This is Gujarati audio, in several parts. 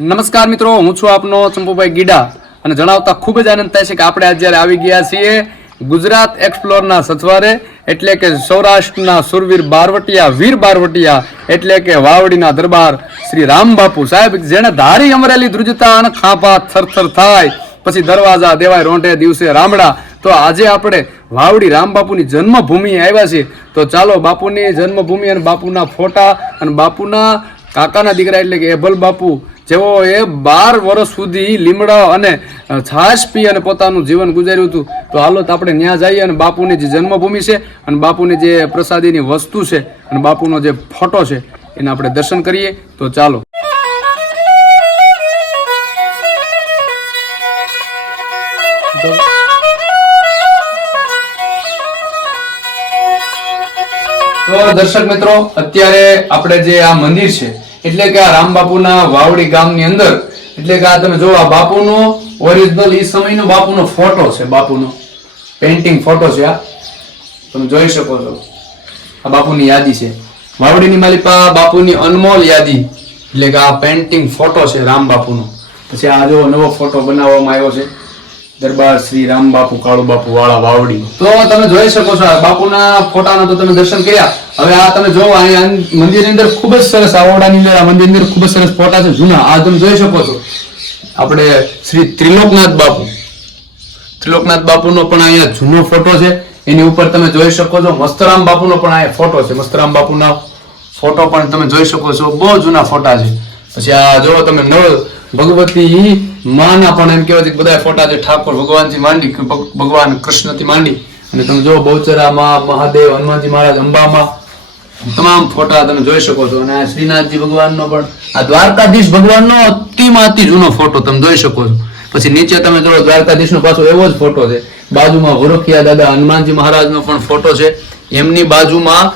નમસ્કાર મિત્રો, હું છું આપનો ચંપુભાઈ ગીડા અને જણાવતા ખૂબ જ આનંદ થાય છે કે આપણે આજે આવી ગયા છીએ ગુજરાત એક્સપ્લોરના સથવારે, એટલે કે સૌરાષ્ટ્રના સુરવીર બારવટિયા, વીર બારવટિયા એટલે કે વાવડીના દરબાર શ્રી રામબાપુ સાહેબ, જેને ધારી અમરેલી ધ્રુજતા અને ખાંભા થરથર થાય, પછી દરવાજા દેવાય રોંઢે દિવસે રામડા. તો આજે આપણે વાવડી રામબાપુની જન્મભૂમિએ આવ્યા છીએ. તો ચાલો બાપુની જન્મભૂમિ અને બાપુના ફોટા અને બાપુના કાકાના દીકરા એટલે કે એભલ બાપુ, જેઓ એ 12 વર્ષ સુધી લીમડા અને છાશ પી અને પોતાનું જીવન ગુજાર્યું હતું. તો હાલો તો આપણે ત્યાં જઈએ અને બાપુની જે જન્મભૂમિ છે અને બાપુની જે પ્રસાદીની વસ્તુ છે અને બાપુનો જે ફોટો છે એને આપણે દર્શન કરીએ. તો ચાલો. તો દર્શક મિત્રો, અત્યારે આપણે જે આ મંદિર છે એટલે કે આ રામબાપુના વાવડી ગામની અંદર, એટલે કે આ તમે જો આ બાપુનો ઓરિજિનલ ઈ સમયનો બાપુનો ફોટો છે, બાપુનો પેઇન્ટિંગ ફોટો છે. આ તમે જોઈ શકો છો. આ બાપુની યાદી છે, વાવડીની માલિપા બાપુની અનમોલ યાદી, એટલે કે આ પેઇન્ટિંગ ફોટો છે રામબાપુનો. પછી આ જો નવો ફોટો બનાવવામાં આવ્યો છે, દરબાર શ્રી રામબાપુ કાળુ બાપુ વાળા વાવડી. તો તમે જોઈ શકો છો બાપુના ફોટાના તો તમે દર્શન કર્યા. હવે આ તમે જો અહીંયા મંદિરની અંદર ખૂબ જ સરસ, આવડાની અંદર આ મંદિરની અંદર ખૂબ જ સરસ ફોટા છે જૂના. આ તમે જોઈ શકો છો આપણે શ્રી ત્રિલોકનાથ બાપુનો પણ અહીંયા જૂનો ફોટો છે. એની ઉપર તમે જોઈ શકો છો મસ્તરામ બાપુનો પણ અહીંયા ફોટો છે. મસ્તરામ બાપુના ફોટો પણ તમે જોઈ શકો છો, બહુ જૂના ફોટા છે. પછી આ જો તમે નળ ભગવતી માના પણ એમ કહેવાય છે બધા ફોટા છે, ઠાકોર ભગવાનથી માંડી ભગવાન કૃષ્ણથી માંડી અને તમે જો બહુચરામાં મહાદેવ, હનુમાનજી મહારાજ, અંબામાં તમામ ફોટા તમે જોઈ શકો છો. અને શ્રીનાથજી ભગવાનનો પણ, આ દ્વારકાધીશ ભગવાનનો અતિમાં અતિ જૂનો ફોટો તમે જોઈ શકો છો. પછી નીચે તમે જો દ્વારકાધીશનો પાછો એવો જ ફોટો છે. બાજુમાં વરોખિયા દાદા હનુમાનજી મહારાજનો પણ ફોટો છે. એમની બાજુમાં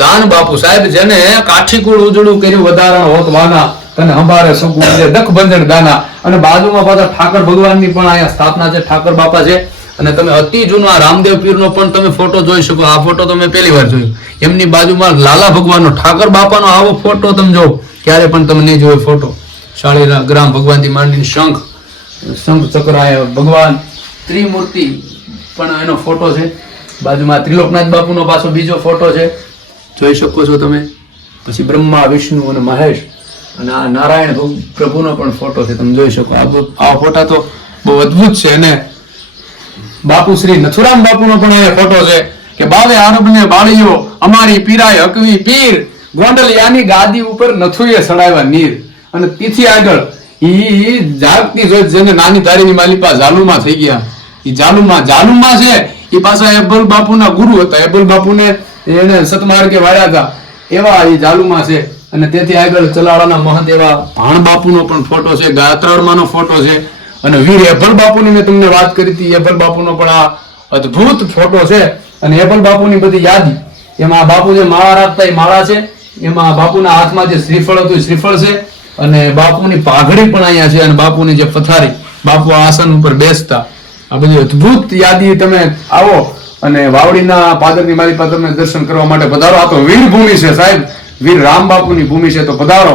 દાન બાપુ સાહેબ, જેને કાઠીકુળ ઉજળું કર્યું વધારણ હોત વાના તને હંભારે સગું છે દખ બંજણ દાના. અને બાજુમાં પાછા ઠાકર ભગવાનની પણ અહીંયા સ્થાપના છે, ઠાકર બાપા છે. અને તમે અતિ જૂનો આ રામદેવ પીરનો પણ તમે ફોટો જોઈ શકો. આ ફોટો તમે પહેલી વાર જોયો. એમની બાજુમાં લાલા ભગવાનનો, ઠાકર બાપાનો આવો ફોટો તમે જો ક્યારે પણ તમે નહીં જોયો ફોટો. શાળીના ગ્રામ ભગવાનથી માંડીને શંખ ચક્ર ભગવાન ત્રિમૂર્તિ પણ એનો ફોટો છે. બાજુમાં ત્રિલોકનાથ બાપુનો પાછો બીજો ફોટો છે, જોઈ શકો છો તમે. પછી બ્રહ્મા, વિષ્ણુ અને મહેશ અને આ નારાયણ પ્રભુનો પણ ફોટો છે, તમે જોઈ શકો. આ ફોટા તો બહુ અદભુત છે. અને બાપુ શ્રી નથુરામ બાપુનો પણ એ ફોટો છે કે બાવે આરબને બાળીઓ અમારી પીરાય હકવી પીર, ગોંડલિયાની ગાદી ઉપર નથુએ સડાવ્યા નીર. અને તેથી આગળ ઈ જાગતી જોઈ, જેને નાની તારીની માલિપા જાલુમાં થઈ ગયા. ઈ જાલુમાં છે એ પાછા એબલ બાપુના ગુરુ હતા. એબલ બાપુને એને સતમાર્ગે વાળ્યા હતા, એવા એ જાલુમાં છે. અને તેથી આગળ ચલાળાના મહંત એવા ભાણ બાપુનો પણ ફોટો છે, ગાત્રાળમાંનો ફોટો છે. અને વીર એભલ બાપુની મેં તમને વાત કરી હતી, એભલ બાપુનો પણ આ અદ્ભુત ફોટો છે. અને એભલ બાપુની બધી યાદી, એમાં બાપુ જે માળા રાખતા એ માળા છે, એમાં બાપુના હાથમાં જે શ્રીફળ હતું એ શ્રીફળ છે. અને બાપુની પાઘડી પણ અહીંયા છે. અને બાપુની જે પથારી, બાપુ આસન ઉપર બેસતા, આ બધી અદ્ભુત યાદી. તમે આવો અને વાવડીના પાદરની મારી પાસે તમે દર્શન કરવા માટે પધારો. આ તો વીર ભૂમિ છે સાહેબ, વીર રામબાપુની ભૂમિ છે, તો પધારો.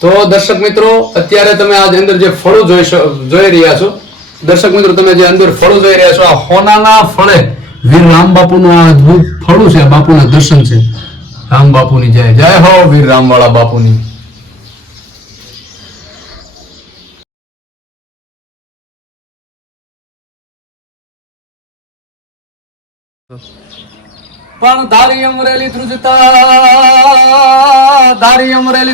તો દર્શક મિત્રો, અત્યારે તમે આ અંદર જે ફળો જોઈ રહ્યા છો, દર્શક મિત્રો તમે જે અંદર ફળો જોઈ રહ્યા છો, આ હોનાના ફળે વીર રામબાપુનું આ અદ્ભુત ફળું છે. બાપુના દર્શન છે. રામબાપુની જય જય હો, વીર રામવાળા બાપુની. પણ ધારી અમરેલી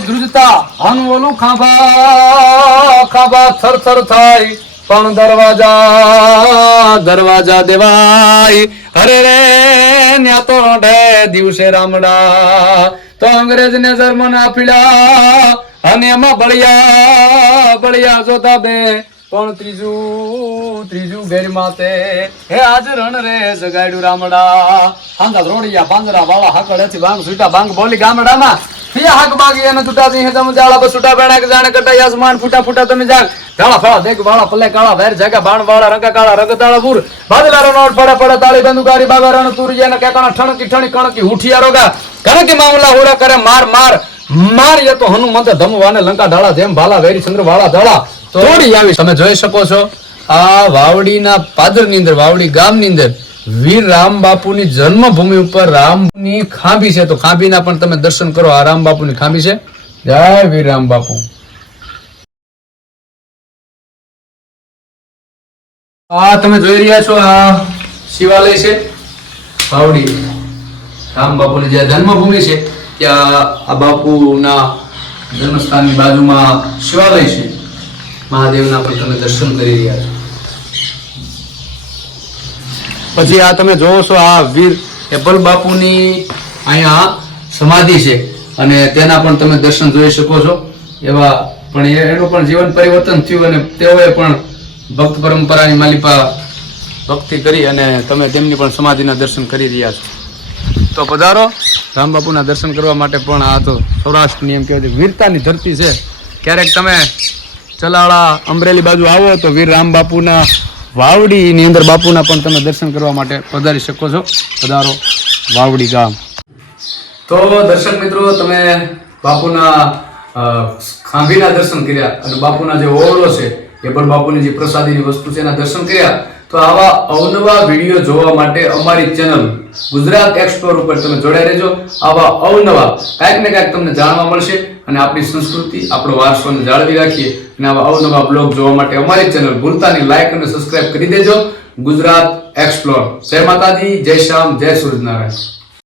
ધ્રુજતા હનવોલું ખાંભા થરથર થાય. પણ દરવાજા દેવાય હરે રે ન્યા તો રોંઢે દિવસે રામડા. તો અંગ્રેજ ને જર્મન આપીડા અને એમાં બળિયા જોતા બે. પણ ત્રીજું ઘેર માતે હે આજ રણ રે જગાડ્યું રામડા. હાંગા રોડિયા પાંજરા વાળા હાકડ હતી બાંગ છૂટા બાંગ બોલી ગામડામાં પિયા હાક બાગી અને તૂટા થી તમ જાળા બસ છૂટા બેણા કે જાણે કટાઈ આસમાન ફૂટા તમે જાગ કાળા ફળા દેખ વાળા પલ્લે કાળા વેર જાગા બાણ વાળા રંગા કાળા રગતાળા પૂર બાદલારો નોટ પડે તાળી બંદુકારી બાબા રણ તુરિયા ને કેકણા ઠણકી કણકી ઉઠિયા રોગા કણકી મામલા હોડા કરે માર મારી તો હનુમંત ધમવાને લંકા ઢાળા જેમ ભાલા વેરી ચંદ્ર વાળા ઢાળા તોડી આવી. તમે જોઈ શકો છો આ વાવડીના પાદરની અંદર, વાવડી ગામની અંદર વીર રામ બાપુની જન્મભૂમિ ઉપર રામની ખાંભી છે. તો ખાંભીના પણ તમે દર્શન કરો. આ રામ બાપુની ખાંભી છે. જય વીર રામ બાપુ. આ તમે જોઈ રહ્યા છો આ શિવાલય છે. વાવડી રામ બાપુની જે જન્મભૂમિ છે ત્યાં આ બાપુના જન્મસ્થાનની બાજુમાં શિવાલય છે. મહાદેવના પણ તમે દર્શન કરી રહ્યા છો. પછી આ તમે જોવો છો આ વીર એપલ બાપુની અહીંયા સમાધિ છે અને તેના પણ તમે દર્શન જોઈ શકો છો. એવા પણ એનું પણ જીવન પરિવર્તન થયું અને તેઓએ પણ ભક્ત પરંપરાની માલિપા ભક્તિ કરી અને તમે તેમની પણ સમાધિના દર્શન કરી રહ્યા છો. તો પધારો રામ બાપુના દર્શન કરવા માટે. પણ આ તો સૌરાષ્ટ્રની એમ કહેવાય વીરતાની ધરતી છે. ક્યારેક તમે ચલાળા અમરેલી બાજુ આવો તો વીર રામ બાપુના વાવડીની અંદર બાપુના પણ તમે દર્શન કરવા માટે પધારી શકો છો. પધારો વાવડી ગામ. તો દર્શક મિત્રો, તમે બાપુના ખાંભીના દર્શન કર્યા અને બાપુના જે ઓરડો છે એ પણ બાપુની જે પ્રસાદીની વસ્તુ છે એના દર્શન કર્યા. તો આવા અવનવા વિડીયો જોવા માટે અમારી ચેનલ ગુજરાત એક્સપ્લોર ઉપર તમે જોડાઈ રહેજો. આવા અવનવા કાંઈક ને કાંઈક તમને જાણવા મળશે અને આપણી સંસ્કૃતિ, આપણો વારસોને જાળવી રાખીએ અને આવા અવનવા બ્લોગ જોવા માટે અમારી ચેનલ ભૂલતા નહીં લાઈક અને સબસ્ક્રાઇબ કરી દેજો. ગુજરાત એક્સપ્લોર. જય માતાજી, જય શ્યામ, જય સૂર્યનારાયણ.